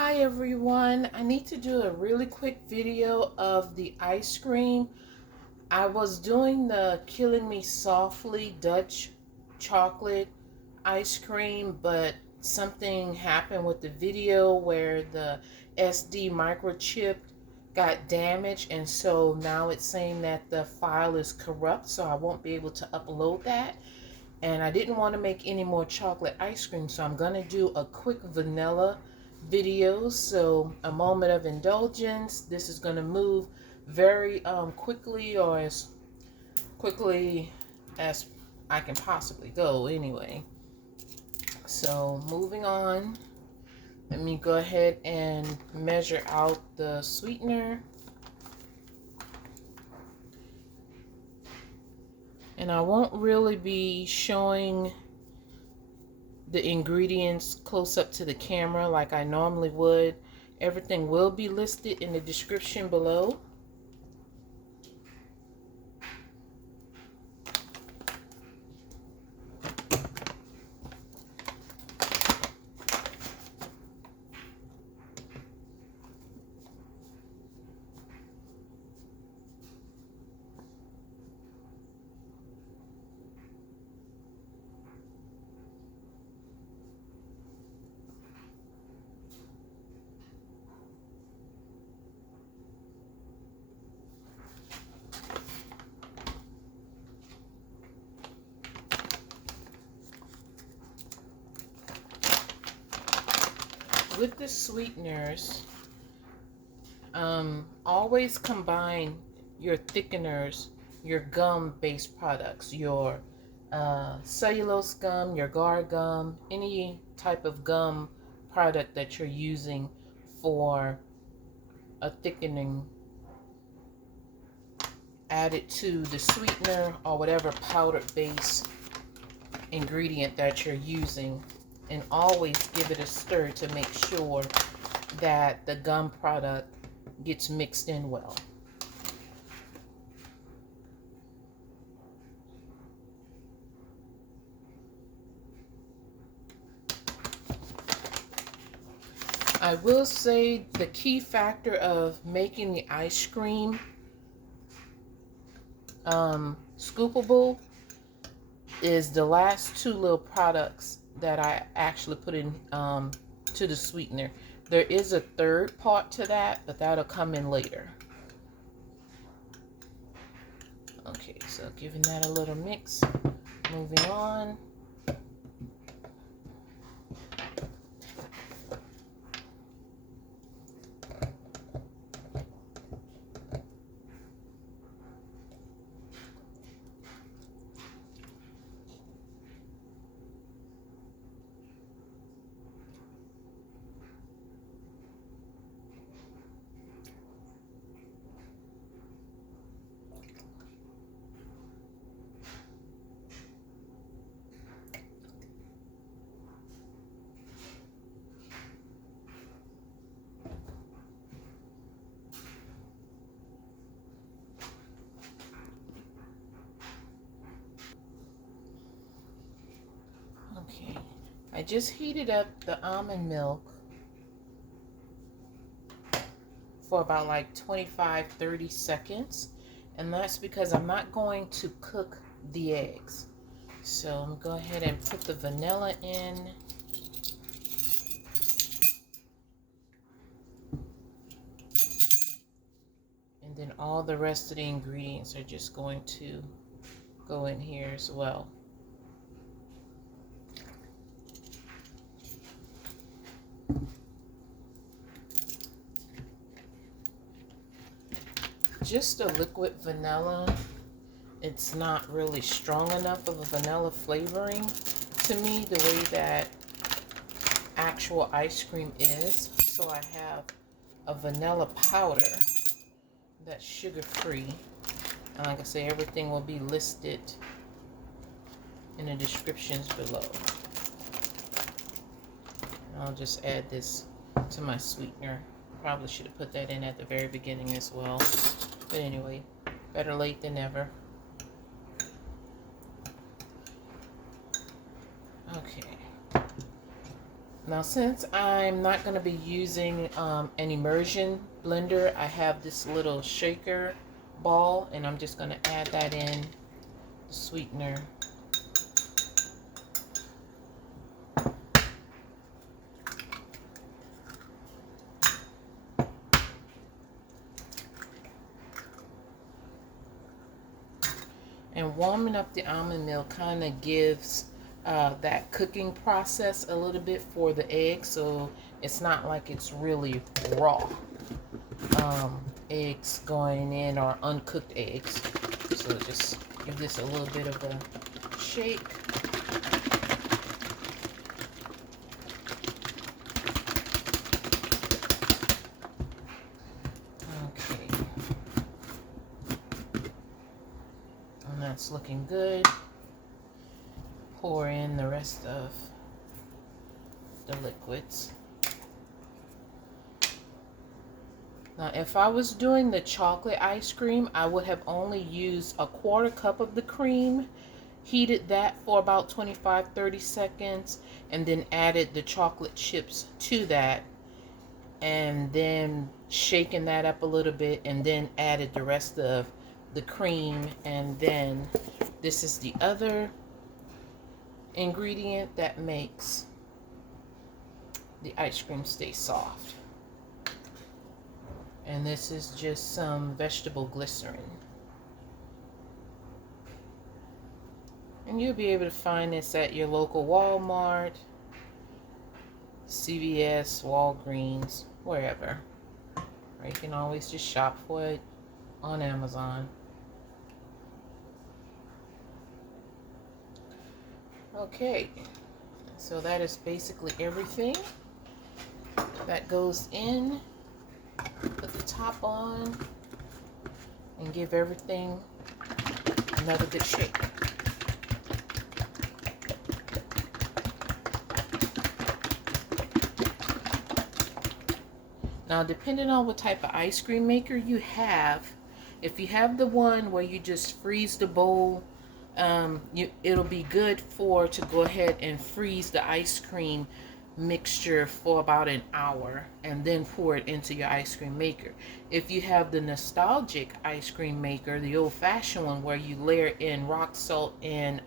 Hi everyone, I need to do a really quick video of the ice cream. I was doing the Killing Me Softly Dutch chocolate ice cream, but something happened with the video where the SD microchip got damaged, and so now it's saying that the file is corrupt, so I won't be able to upload that. And I didn't want to make any more chocolate ice cream, so I'm going to do a quick vanilla video. So a moment of indulgence. This is going to move very quickly, or as quickly as I can possibly go anyway. So moving on, let me go ahead and measure out the sweetener. And I won't really be showing the ingredients close up to the camera like I normally would. Everything will be listed in the description below. With the sweeteners, always combine your thickeners, your gum-based products, your cellulose gum, your guar gum, any type of gum product that you're using for a thickening. Add it to the sweetener or whatever powdered base ingredient that you're using, and always give it a stir to make sure that the gum product gets mixed in well. I will say the key factor of making the ice cream scoopable is the last two little products that I actually put in to the sweetener. There is a third part to that, but that'll come in later. Okay, so giving that a little mix. Moving on. Okay, I just heated up the almond milk for about like 25-30 seconds, and that's because I'm not going to cook the eggs. So I'm going to go ahead and put the vanilla in. And then all the rest of the ingredients are just going to go in here as well. Just a liquid vanilla, it's not really strong enough of a vanilla flavoring to me the way that actual ice cream is. So I have a vanilla powder that's sugar-free. And like I say, everything will be listed in the descriptions below. And I'll just add this to my sweetener. Probably should have put that in at the very beginning as well. But anyway, better late than never. Okay. Now, since I'm not going to be using an immersion blender, I have this little shaker ball, and I'm just going to add that in the sweetener. And warming up the almond milk kind of gives that cooking process a little bit for the egg, so it's not like it's really raw eggs going in, or uncooked eggs. So just give this a little bit of a shake. Okay, and that's looking good. Pour in the rest of the liquids. Now, if I was doing the chocolate ice cream, I would have only used a 1/4 cup of the cream, heated that for about 25-30 seconds, and then added the chocolate chips to that, and then shaken that up a little bit, and then added the rest of the cream. And then this is the other ingredient that makes the ice cream stay soft, and this is just some vegetable glycerin, and you'll be able to find this at your local Walmart, CVS, Walgreens, wherever, or you can always just shop for it on Amazon. Okay, so that is basically everything that goes in. Put the top on and give everything another good shake. Now, depending on what type of ice cream maker you have, if you have the one where you just freeze the bowl, it'll be good to go ahead and freeze the ice cream mixture for about an hour and then pour it into your ice cream maker. If you have the nostalgic ice cream maker, the old-fashioned one where you layer in rock salt and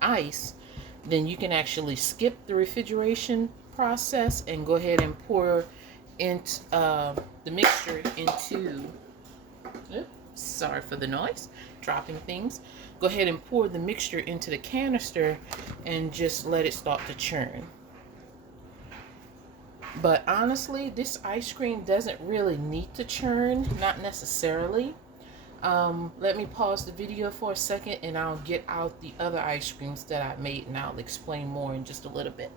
ice, then you can actually skip the refrigeration process and go ahead and pour into the mixture into, sorry for the noise, dropping things. Go ahead and pour the mixture into the canister and just let it start to churn. But honestly, this ice cream doesn't really need to churn, not necessarily. Let me pause the video for a second and I'll get out the other ice creams that I made, and I'll explain more in just a little bit.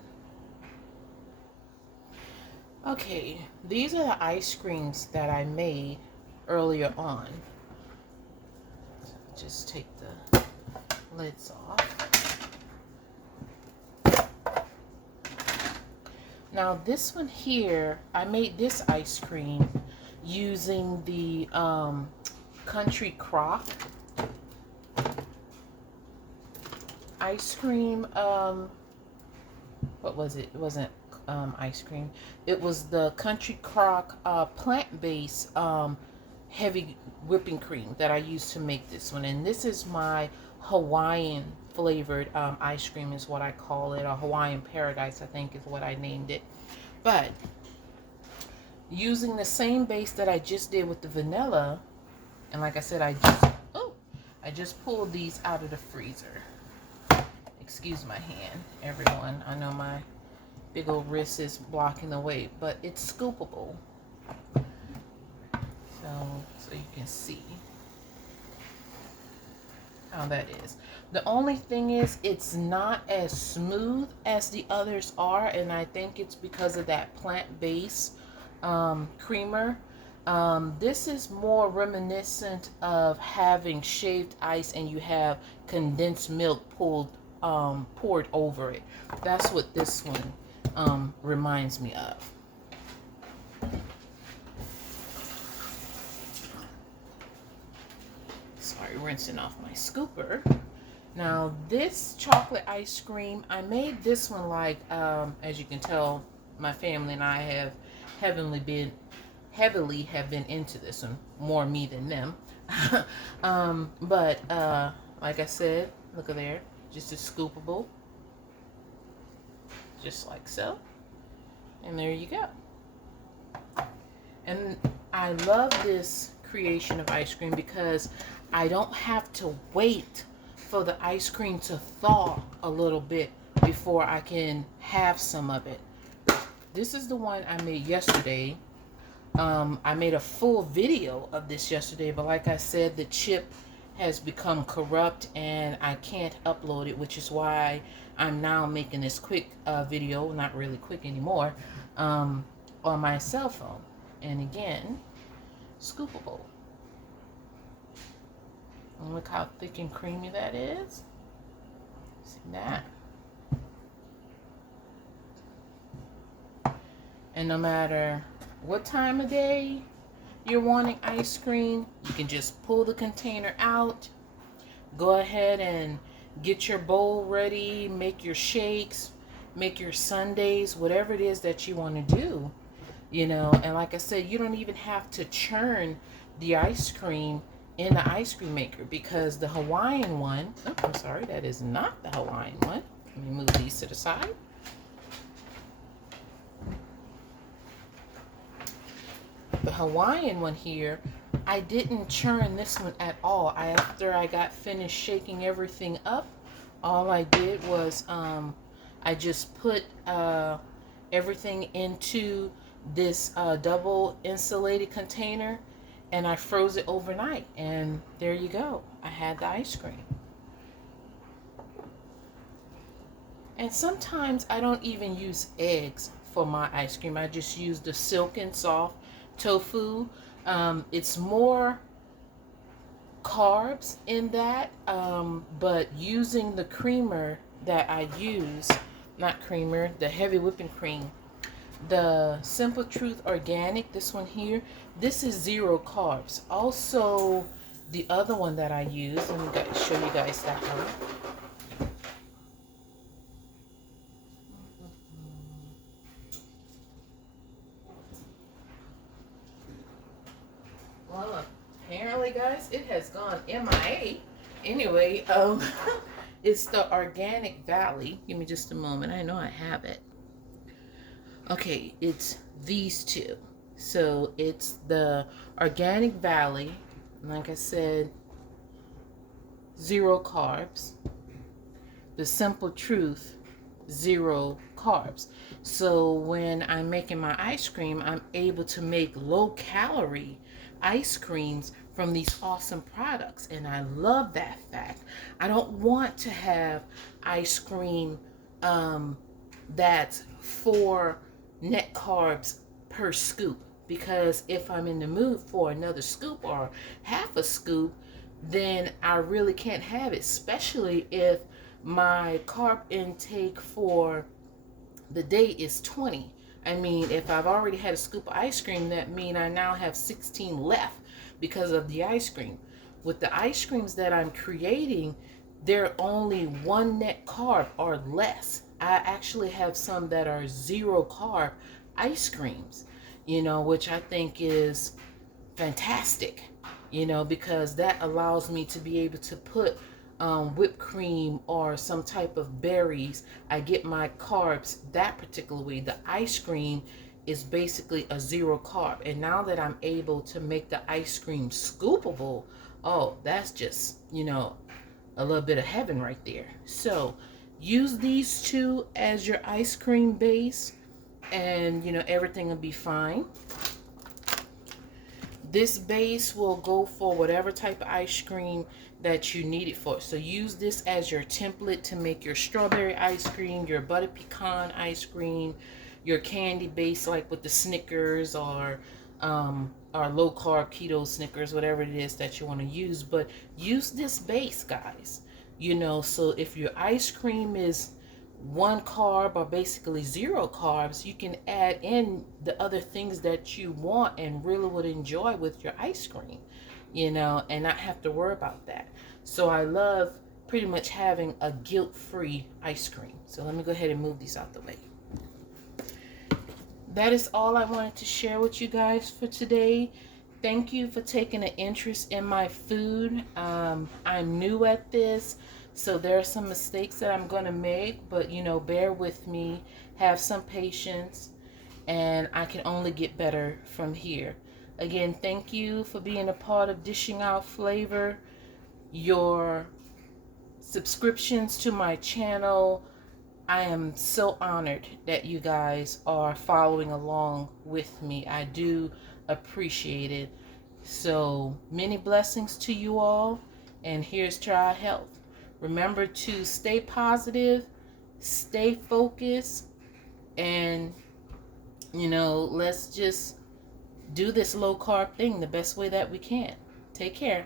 Okay, these are the ice creams that I made earlier on. Just take the lids off. Now this one here, I made this ice cream using the Country Crock ice cream. What was it? It wasn't ice cream. It was the Country Crock plant-based heavy whipping cream that I used to make this one. And this is my Hawaiian flavored ice cream is what I call it, or Hawaiian Paradise I think is what I named it. But using the same base that I just did with the vanilla, and like I said, I just pulled these out of the freezer. Excuse my hand, everyone. I know my big old wrist is blocking the way, but it's scoopable. So you can see how that is. The only thing is, it's not as smooth as the others are, and I think it's because of that plant-based creamer. This is more reminiscent of having shaved ice and you have condensed milk poured over it. That's what this one reminds me of. Sorry, rinsing off my scooper. Now this chocolate ice cream, I made this one like, as you can tell, my family and I have heavily have been into this one, more me than them. But like I said, look at there, just a scoopable, just like so, and there you go. And I love this creation of ice cream because I don't have to wait for the ice cream to thaw a little bit before I can have some of it. This is the one I made yesterday. I made a full video of this yesterday, but like I said, the chip has become corrupt and I can't upload it, which is why I'm now making this quick video, not really quick anymore, on my cell phone. And again, scoopable. And look how thick and creamy that is. See that? And no matter what time of day you're wanting ice cream, you can just pull the container out, go ahead and get your bowl ready, make your shakes, make your sundaes, whatever it is that you want to do, you know. And like I said, you don't even have to churn the ice cream in the ice cream maker, because the Hawaiian one, oh, I'm sorry, that is not the Hawaiian one. Let me move these to the side. The Hawaiian one here, I didn't churn this one at all. After I got finished shaking everything up, all I did was I just put everything into this double insulated container, and I froze it overnight, and there you go. I had the ice cream. And sometimes I don't even use eggs for my ice cream. I just use the silken soft tofu. It's more carbs in that, but using the creamer that I use, not creamer, the heavy whipping cream, the Simple Truth Organic, this one here, this is 0 carbs. Also, the other one that I use, let me show you guys that one. Well, apparently, guys, it has gone MIA. Anyway, it's the Organic Valley. Give me just a moment. I know I have it. Okay, it's these two. So it's the Organic Valley, like I said, 0 carbs. The Simple Truth, 0 carbs. So when I'm making my ice cream, I'm able to make low-calorie ice creams from these awesome products, and I love that fact. I don't want to have ice cream that's 4 net carbs per scoop, because if I'm in the mood for another scoop or half a scoop, then I really can't have it, especially if my carb intake for the day is 20. I mean, if I've already had a scoop of ice cream, that means I now have 16 left because of the ice cream. With the ice creams that I'm creating, they're only 1 net carb or less. I actually have some that are 0 carb ice creams, you know, which I think is fantastic, you know, because that allows me to be able to put whipped cream or some type of berries. I get my carbs that particular way. The ice cream is basically a 0 carb. And now that I'm able to make the ice cream scoopable, oh, that's just, you know, a little bit of heaven right there. So use these two as your ice cream base, and you know, everything will be fine. This base will go for whatever type of ice cream that you need it for. So use this as your template to make your strawberry ice cream, your butter pecan ice cream, your candy base, like with the Snickers or low carb keto Snickers, whatever it is that you want to use. But use this base, guys, you know, so if your ice cream is 1 carb or basically 0 carbs, you can add in the other things that you want and really would enjoy with your ice cream, you know, and not have to worry about that. So I love pretty much having a guilt-free ice cream. So let me go ahead and move these out the way. That is all I wanted to share with you guys for today. Thank you for taking an interest in my food. I'm new at this, so there are some mistakes that I'm going to make, but you know, bear with me, have some patience, and I can only get better from here. Again, thank you for being a part of Dishing Out Flavor. Your subscriptions to my channel, I am so honored that you guys are following along with me. I do appreciate it. So many blessings to you all, and here's to our health. Remember to stay positive, stay focused, and you know, let's just do this low carb thing the best way that we can. Take care.